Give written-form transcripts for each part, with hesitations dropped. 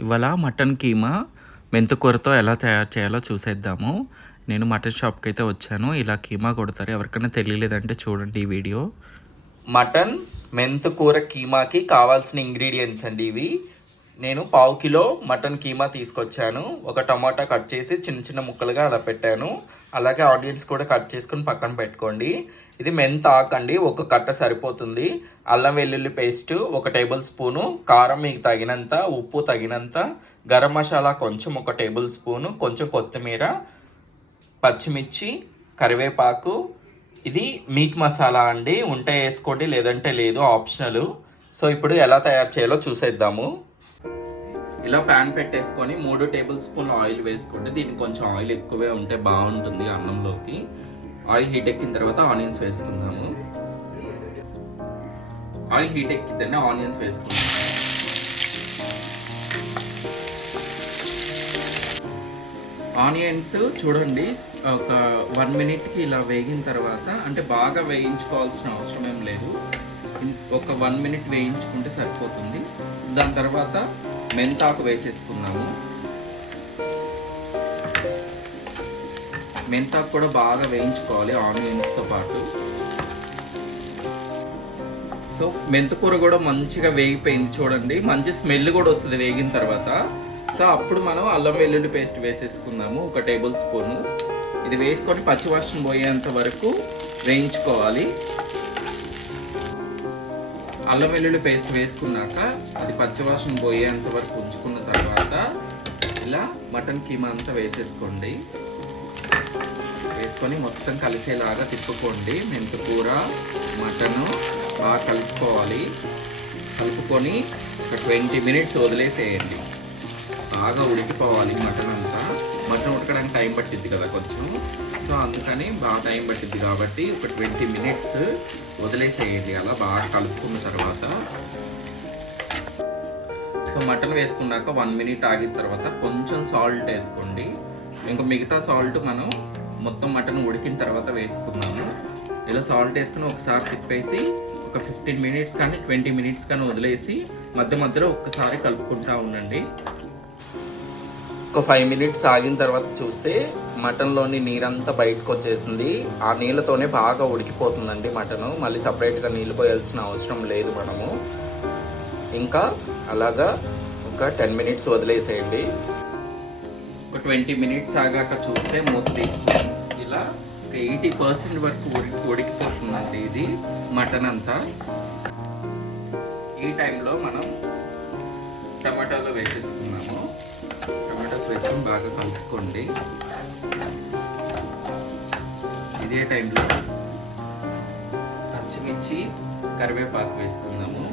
ఇవాళ మటన్ కీమా మెంతికూరతో ఎలా తయారు చేయాలో చూసేద్దాము. నేను మటన్ షాప్కి అయితే వచ్చాను. ఇలా కీమా కొడతారు. ఎవరికైనా తెలియలేదంటే చూడండి ఈ వీడియో. మటన్ మెంతికూర కీమాకి కావాల్సిన ఇంగ్రీడియంట్స్ అండి ఇవి. నేను 1/2 కిలో మటన్ కీమా తీసుకొచ్చాను. ఒక టమాటా కట్ చేసి చిన్న చిన్న ముక్కలుగా అలా పెట్టాను. అలాగే ఆనియన్స్ కూడా కట్ చేసుకుని పక్కన పెట్టుకోండి. ఇది మెంత ఆకండి, ఒక కట్ట సరిపోతుంది. అల్లం వెల్లుల్లి పేస్ట్ 1 టేబుల్ స్పూను, కారం మీకు తగినంత, ఉప్పు తగినంత, గరం మసాలా కొంచెం 1 టేబుల్ స్పూను, కొంచెం కొత్తిమీర, పచ్చిమిర్చి, కరివేపాకు. ఇది మీట్ మసాలా అండి, ఉంటే వేసుకోండి లేదంటే లేదు, ఆప్షనల్. సో ఇప్పుడు ఎలా తయారు చేయాలో చూసేద్దాము. ఇలా ప్యాన్ పెట్టేసుకొని 3 టేబుల్ స్పూన్లు ఆయిల్ వేసుకోండి. దీనికి కొంచెం ఆయిల్ ఎక్కువే ఉంటే బాగుంటుంది అన్నంలోకి. ఆయిల్ హీట్ ఎక్కిన తర్వాత ఆనియన్స్ వేసుకుందాము. ఆయిల్ హీట్ ఎక్కితేనే ఆనియన్స్ వేసుకుందాం. ఆనియన్స్ చూడండి ఒక 1 మినిట్కి ఇలా వేగిన తర్వాత, అంటే బాగా వేయించుకోవాల్సిన అవసరం ఏం లేదు, ఒక 1 మినిట్ వేయించుకుంటే సరిపోతుంది. దాని తర్వాత మెంతాకు వేసేసుకున్నాము. మెంతాకు కూడా బాగా వేయించుకోవాలి ఆనియన్స్తో పాటు. సో మెంతికూర కూడా మంచిగా వేగిపోయింది చూడండి, మంచి స్మెల్ కూడా వస్తుంది వేగిన తర్వాత. సో అప్పుడు మనం అల్లం వెల్లుల్లి పేస్ట్ వేసేసుకుందాము 1 టేబుల్ స్పూను. ఇది వేసుకొని పచ్చివాసన పోయేంత వరకు వేయించుకోవాలి. అల్లం వెల్లుల్లి పేస్ట్ వేసుకున్నాక అది పచ్చివాసన పోయేంత వరకు ఉంచుకున్న తర్వాత ఇలా మటన్ కీమా అంతా వేసేసుకోండి. వేసుకొని మొత్తం కలిసేలాగా తిప్పుకోండి. మెంతికూర మటను బాగా కలుపుకోవాలి. కలుపుకొని ఒక 20 మినిట్స్ వదిలేసేయండి. బాగా ఉడికిపోవాలి మటన్ అంతా. మటన్ ఉడకడానికి టైం పట్టిద్ది కదా కొంచెం, సో అందుకని బాగా టైం పట్టిద్ది కాబట్టి ఒక 20 మినిట్స్ వదిలేసేయండి. అలా బాగా కలుపుకున్న తర్వాత, సో మటన్ వేసుకున్నాక 1 మినిట్ ఆగిన తర్వాత కొంచెం సాల్ట్ వేసుకోండి. ఇంకా మిగతా సాల్ట్ మనం మొత్తం మటన్ ఉడికిన తర్వాత వేసుకున్నాము. ఇలా సాల్ట్ వేసుకుని ఒకసారి తిప్పేసి ఒక 15 మినిట్స్ కానీ 20 మినిట్స్ కానీ వదిలేసి మధ్య మధ్యలో ఒక్కసారి కలుపుకుంటూ ఉండండి. ఒక 5 మినిట్స్ ఆగిన తర్వాత చూస్తే మటన్లోని నీరంతా బయటకు వచ్చేసింది. ఆ నీళ్ళతోనే బాగా ఉడికిపోతుందండి మటను. మళ్ళీ సపరేట్గా నీళ్ళు పోయాల్సిన అవసరం లేదు మనము. ఇంకా అలాగా ఒక 10 మినిట్స్ వదిలేసేయండి. ఒక 20 మినిట్స్ ఆగాక చూస్తే మూత తీసుకుని ఇలా ఒక 80% వరకు ఉడికిపోతుందండి ఇది మటన్ అంతా. ఈ టైంలో మనం టమాటాలు వేసేసుకున్నాము. టమాటాస్ వేసుకొని బాగా కలుపుకోండి. ఇదే టైంలో పచ్చిమిర్చి, కరివేపాకు వేసుకుందాము.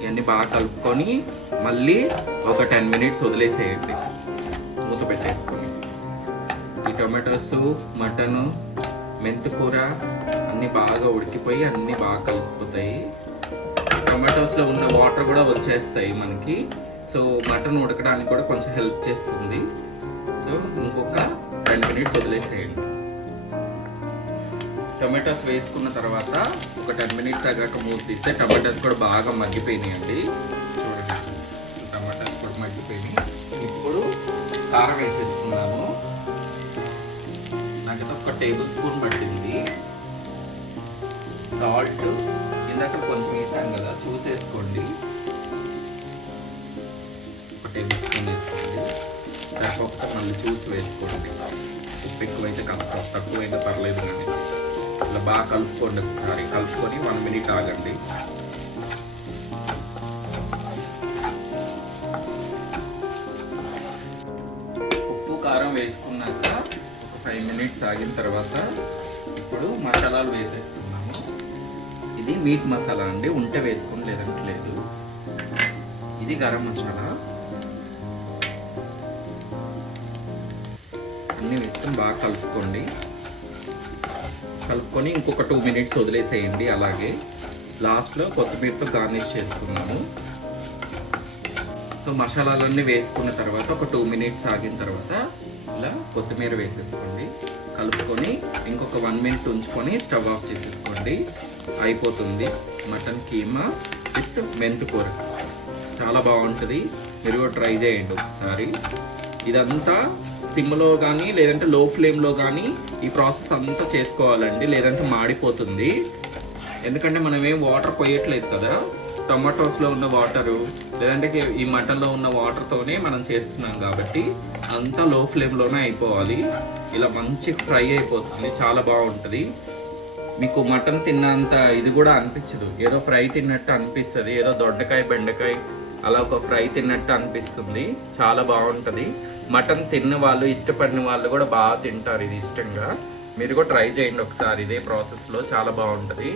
ఇవన్నీ బాగా కలుపుకొని మళ్ళీ ఒక 10 మినిట్స్ వదిలేసేయండి మూత పెట్టేసుకొని. ఈ టొమాటోస్, మటను, మెంతికూర అన్నీ బాగా ఉడికిపోయి అన్నీ బాగా కలిసిపోతాయి. టొమాటోస్లో ఉన్న వాటర్ కూడా వచ్చేస్తాయి మనకి. సో మటన్ ఉడకడానికి కూడా కొంచెం హెల్ప్ చేస్తుంది. సో ఇంకొక 10 మినిట్స్ వదిలేసేయండి. టొమాటోస్ వేసుకున్న తర్వాత ఒక 10 మినిట్స్ ఆగాక మూత తీస్తే టొమాటోస్ కూడా బాగా మగ్గిపోయినాయండి. చూడండి, టొమాటోస్ కూడా మగ్గిపోయినాయి. ఇప్పుడు కారం వేసేసుకున్నాము. నాకు 1 టేబుల్ స్పూన్ పట్టింది. సాల్ట్ ఇందాక కొంచెం వేసాను కదా, చూసేసుకోండి. 1 టేబుల్ స్పూన్ వేసుకోండి. సరిపోతే మళ్ళీ చూసి వేసుకోండి. ఉప్పు ఎక్కువైతే కాస్త, తక్కువైతే పర్లేదు కానీ. ఇలా బాగా కలుపుకోండి. ఒకసారి కలుపుకొని 1 మినిట్ ఆగండి. ఉప్పు కారం వేసుకున్నాక ఒక 5 మినిట్స్ ఆగిన తర్వాత ఇప్పుడు మసాలాలు వేసేస్తున్నాము. ఇది మీట్ మసాలా అండి, ఉంటే వేసుకోండి లేదంటే లేదు. ఇది గరం మసాలా. అన్నీ వేసుకొని బాగా కలుపుకోండి. కలుపుకొని ఇంకొక 2 మినిట్స్ వదిలేసేయండి. అలాగే లాస్ట్లో కొత్తిమీరతో గార్నిష్ చేసుకున్నాము. సో మసాలాలన్నీ వేసుకున్న తర్వాత ఒక 2 మినిట్స్ ఆగిన తర్వాత ఇలా కొత్తిమీర వేసేసుకోండి. కలుపుకొని ఇంకొక 1 మినిట్ ఉంచుకొని స్టవ్ ఆఫ్ చేసేసుకోండి. అయిపోతుంది మటన్ కీమా విత్ మెంతికూర చాలా బాగుంటుంది. మీరు కూడా ట్రై చేయండి ఒకసారి. ఇదంతా సిమ్లో కానీ లేదంటే లో ఫ్లేమ్లో కానీ ఈ ప్రాసెస్ అంతా చేసుకోవాలండి, లేదంటే మాడిపోతుంది. ఎందుకంటే మనం ఏం వాటర్ పోయట్లేదు కదా, టొమాటోస్లో ఉన్న వాటరు లేదంటే ఈ మటన్లో ఉన్న వాటర్తోనే మనం చేస్తున్నాం కాబట్టి అంతా లో ఫ్లేమ్లోనే అయిపోవాలి. ఇలా మంచి ఫ్రై అయిపోతుంది, చాలా బాగుంటుంది. మీకు మటన్ తిన్నంత ఇది కూడా అనిపించదు, ఏదో ఫ్రై తిన్నట్టు అనిపిస్తుంది, ఏదో దొండకాయ బెండకాయ అలా ఒక ఫ్రై తిన్నట్టు అనిపిస్తుంది. చాలా బాగుంటుంది. మటన్ తిన్న వాళ్ళు, ఇష్టపడిన వాళ్ళు కూడా బాగా తింటారు ఇది ఇష్టంగా. మీరు కూడా ట్రై చేయండి ఒకసారి ఇదే ప్రాసెస్లో, చాలా బాగుంటుంది.